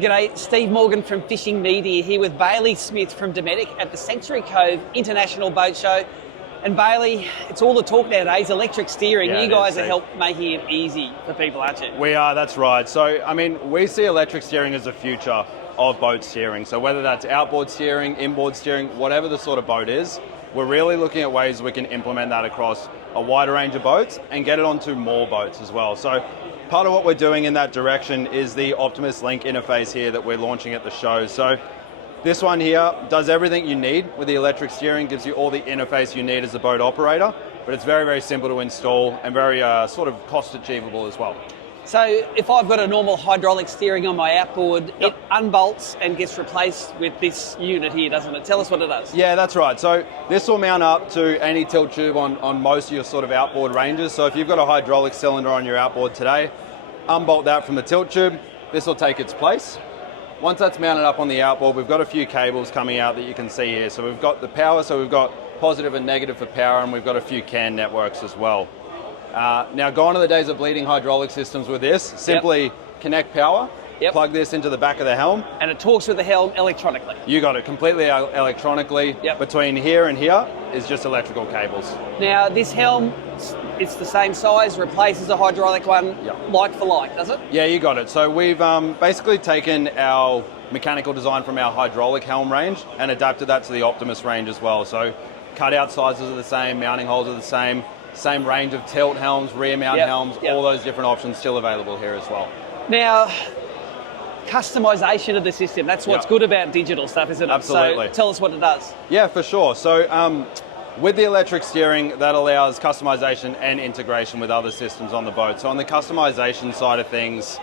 G'day, Steve Morgan from Fishing Media here with Bailey Smith from Dometic at the Sanctuary Cove International Boat Show. And Bailey, it's all the talk nowadays, electric steering. Yeah, you guys are making it easy for people, aren't you? We are, that's right. So, I mean, we see electric steering as the future of boat steering. So whether that's outboard steering, inboard steering, whatever the sort of boat is, we're really looking at ways we can implement that across a wider range of boats and get it onto more boats as well. So part of what we're doing in that direction is the Optimus Link interface here that we're launching at the show. So this one here does everything you need with the electric steering, gives you all the interface you need as a boat operator, but it's very, very simple to install and very sort of cost achievable as well. So if I've got a normal hydraulic steering on my outboard, it unbolts and gets replaced with this unit here, doesn't it? Tell us what it does. Yeah, that's right. So this will mount up to any tilt tube on most of your sort of outboard ranges. So if you've got a hydraulic cylinder on your outboard today, unbolt that from the tilt tube, this will take its place. Once that's mounted up on the outboard, we've got a few cables coming out that you can see here. So we've got the power, so we've got positive and negative for power, and we've got a few CAN networks as well. Now, gone are the days of bleeding hydraulic systems with this. Simply connect power, plug this into the back of the helm. And it talks with the helm electronically. You got it, completely electronically. Between here and here is just electrical cables. Now, this helm, it's the same size, replaces a hydraulic one, like for like, does it? Yeah, you got it. So we've basically taken our mechanical design from our hydraulic helm range and adapted that to the Optimus range as well. So cutout sizes are the same, mounting holes are the same range of tilt helms, rear mount helms, all those different options still available here as well. Now, customization of the system, that's what's good about digital stuff, isn't it? Absolutely. So tell us what it does. Yeah, for sure. So with the electric steering, that allows customization and integration with other systems on the boat. So on the customization side of things,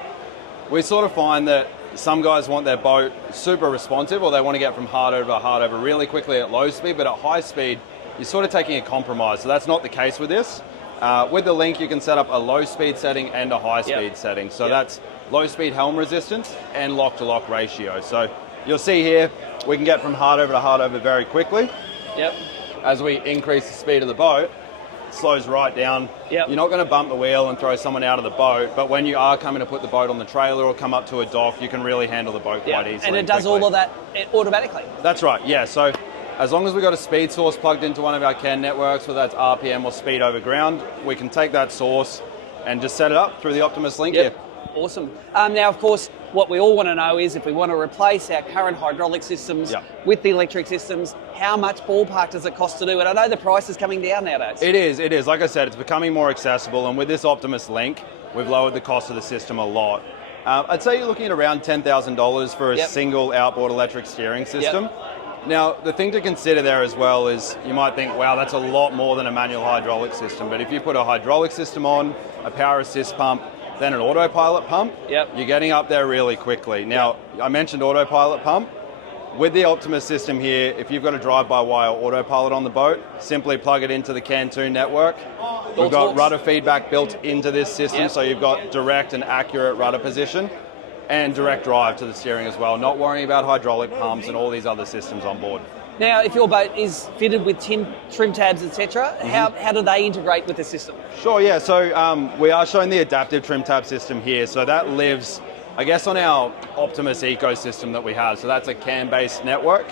we sort of find that some guys want their boat super responsive, or they want to get from hard over to hard over really quickly at low speed, but at high speed, you're sort of taking a compromise. So that's not the case with this. With the Link, you can set up a low speed setting and a high speed setting. So that's low speed helm resistance and lock to lock ratio. So you'll see here, we can get from hard over to hard over very quickly. As we increase the speed of the boat, it slows right down. You're not going to bump the wheel and throw someone out of the boat, but when you are coming to put the boat on the trailer or come up to a dock, you can really handle the boat quite easily. And it does all of that automatically. That's right, yeah. So as long as we've got a speed source plugged into one of our CAN networks, whether that's RPM or speed over ground, we can take that source and just set it up through the Optimus Link here. Awesome. Now, of course, what we all want to know is if we want to replace our current hydraulic systems with the electric systems, how much ballpark does it cost to do it? I know the price is coming down nowadays. It is. Like I said, it's becoming more accessible, and with this Optimus Link, we've lowered the cost of the system a lot. I'd say you're looking at around $10,000 for a single outboard electric steering system. Now, the thing to consider there as well is you might think, wow, that's a lot more than a manual hydraulic system. But if you put a hydraulic system on, a power assist pump, then an autopilot pump, you're getting up there really quickly. Now, I mentioned autopilot pump. With the Optimus system here, if you've got a drive-by-wire autopilot on the boat, simply plug it into the CAN2 network. We've got rudder feedback built into this system, so you've got direct and accurate rudder position, and direct drive to the steering as well, not worrying about hydraulic pumps and all these other systems on board. Now, if your boat is fitted with trim tabs, etc., how do they integrate with the system? Sure, yeah. So we are showing the adaptive trim tab system here. So that lives, I guess, on our Optimus ecosystem that we have. So that's a CAN-based network.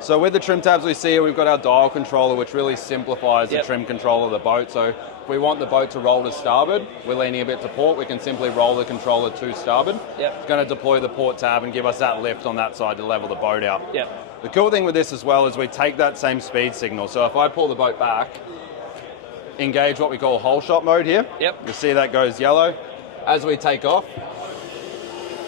So with the trim tabs we see here, we've got our dial controller, which really simplifies the trim control of the boat. So if we want the boat to roll to starboard, we're leaning a bit to port, we can simply roll the controller to starboard. It's going to deploy the port tab and give us that lift on that side to level the boat out. The cool thing with this as well is we take that same speed signal. So if I pull the boat back, engage what we call whole shot mode here. You'll see that goes yellow. As we take off,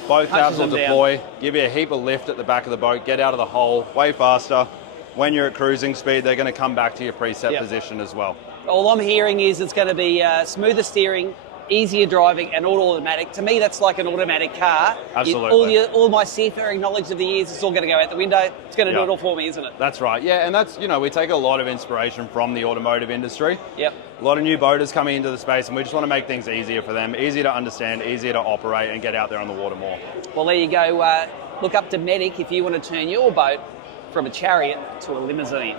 both tabs will deploy, give you a heap of lift at the back of the boat, get out of the hole way faster. When you're at cruising speed, they're going to come back to your preset position as well. All I'm hearing is it's going to be smoother steering, easier driving, and all automatic. To me, that's like an automatic car. Absolutely. All my seafaring knowledge of the years, it's all going to go out the window. It's going to do it all for me, isn't it? That's right. Yeah, and that's, we take a lot of inspiration from the automotive industry. A lot of new boaters coming into the space, and we just want to make things easier for them, easier to understand, easier to operate, and get out there on the water more. Well, there you go. Look up Dometic if you want to turn your boat from a chariot to a limousine.